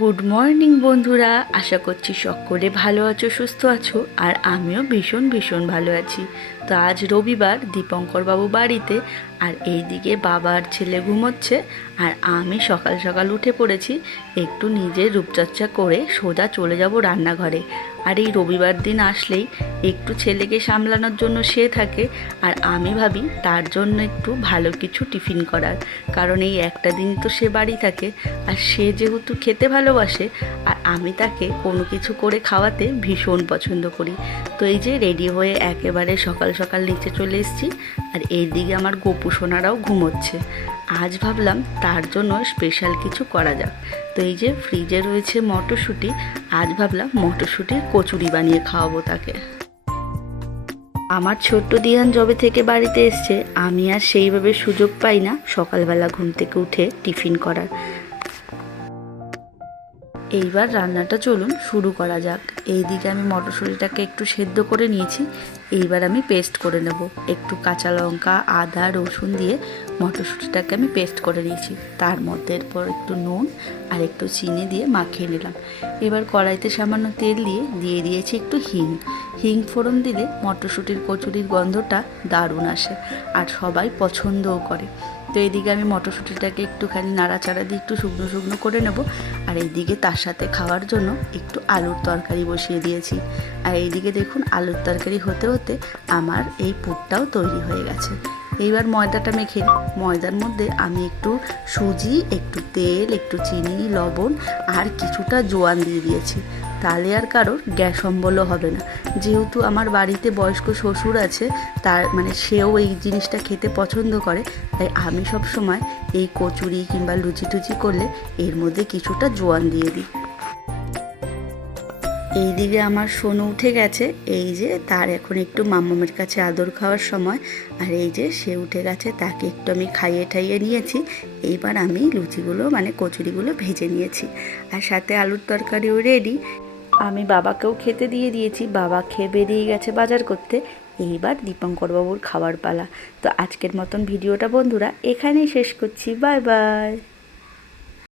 Good morning বন্ধুরা, আশা করছি সকলে ভালো আছো, সুস্থ আছো। আর আমিও ভীষণ ভীষণ ভালো আছি। তো আজ রবিবার, দীপঙ্কর বাবু বাড়িতে, আর এইদিকে বাবার ছেলে ঘুমোচ্ছে, আর আমি সকাল সকাল উঠে পড়েছি। একটু নিজের রূপচর্চা করে সোজা চলে যাব রান্নাঘরে। আর এই রবিবার দিন আসলেই একটু ছেলেকে সামলানোর জন্য সে থাকে, আর আমি ভাবি তার জন্য একটু ভালো কিছু টিফিন করার, কারণ এই একটা দিন তো সে বাড়ি থাকে। আর সে যেহেতু খেতে ভালোবাসে, আর আমি তাকে কোনো কিছু করে খাওয়াতে ভীষণ পছন্দ করি। তো এই যে রেডি হয়ে একেবারে সকাল সকাল নিচে চলে এসেছি, আর এইদিকে আমার গোপু সোনারাও ঘুমোচ্ছে। আজ ভাবলাম তার জন্য স্পেশাল কিছু করা যাক। তো এই যে ফ্রিজে রয়েছে মটরশুঁটি, আজ ভাবলাম মটরশুঁটির কচুরি বানিয়ে খাওয়াবো তাকে। আমার ছোট্ট দিহান যবে থেকে বাড়িতে এসছে, আমি আর সেইভাবে সুযোগ পাই না সকালবেলা ঘুম থেকে উঠে টিফিন করার। এইবার রান্নাটা চলুন শুরু করা যাক। এইদিকে আমি মটরশুঁটিটাকে একটু সেদ্ধ করে নিয়েছি। এইবার আমি পেস্ট করে নেব। একটু কাঁচা লঙ্কা, আদা, রসুন দিয়ে মটরশুঁটিটাকে আমি পেস্ট করে নিয়েছি। তার মধ্যে এরপর একটু নুন আর একটু চিনি দিয়ে মাখিয়ে নিলাম। এবার কড়াইতে সামান্য তেল দিয়ে দিয়েছি একটু হিং ফোড়ন দিলে মটরশুঁটির কচুরির গন্ধটা দারুণ আসে, আর সবাই পছন্দও করে। তো এইদিকে আমি মটরশুঁটিটাকে একটুখানি নাড়াচাড়া দিয়ে একটু শুকনো শুকনো করে নেব। আর এইদিকে তার সাথে খাওয়ার জন্য একটু আলুর তরকারি বসিয়ে দিয়েছি। আর এইদিকে দেখুন আলুর তরকারি হতে হতে আমার এই পুরটাও তৈরি হয়ে গেছে। এইবার ময়দাটা মেখে ময়দার মধ্যে আমি একটু সুজি, একটু তেল, একটু চিনি, লবণ আর কিছুটা জোয়ান দিয়ে দিয়েছি। তাহলে আর কারোর গ্যাস অম্বলও হবে না। যেহেতু আমার বাড়িতে বয়স্ক শ্বশুর আছে, তার মানে সেও এই জিনিসটা খেতে পছন্দ করে, তাই আমি সব সময় এই কচুরি কিংবা লুচি টুচি করলে এর মধ্যে কিছুটা জোয়ান দিয়ে দিই। এইদিকে আমার সোনু উঠে গেছে, এই যে তার এখন একটু মাম্মামের কাছে আদর খাওয়ার সময়। আর এই যে সে উঠে গেছে, তাকে একটু আমি খাইয়ে ঠাইয়ে নিয়েছি। এইবার আমি লুচিগুলো মানে কচুরিগুলো ভেজে নিয়েছি, আর সাথে আলুর তরকারিও রেডি। আমি বাবাকেও খেতে দিয়ে দিয়েছি, বাবা খেয়ে বেরিয়ে গেছে বাজার করতে। এইবার দীপঙ্কর বাবুর খাবার পালা। তো আজকের মতন ভিডিওটা বন্ধুরা এখানেই শেষ করছি। Bye bye.